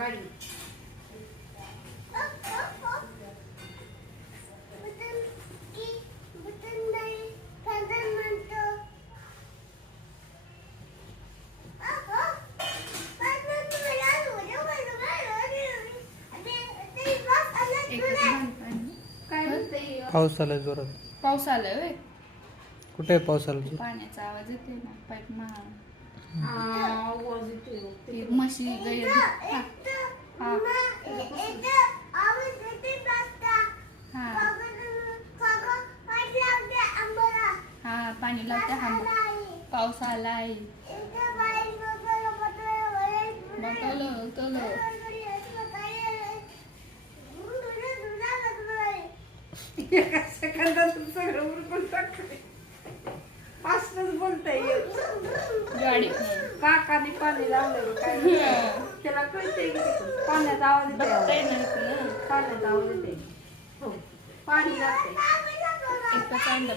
गाडी. काय म्हणते पाऊस आलाय जोरात. पाऊस आलाय व्हय. कुठे आहे पाऊस आला जोरात? पाण्याचा आवाज येतोय ना पाईप मा आवाज येतोय. ती म्हशी गैर हा हा हा पाणी लावते हा पाऊस आलाय बघलं एका सेकंदात सगळं उरकून टाकते. फास्टच बोलता येत. गाडी काकाने पाणी लावलं काय त्याला कळते पाण्याचा आवाज बघता येते. येणार ना पाण्याचा आवाज येते. हो पाणी लागते. एक चांगला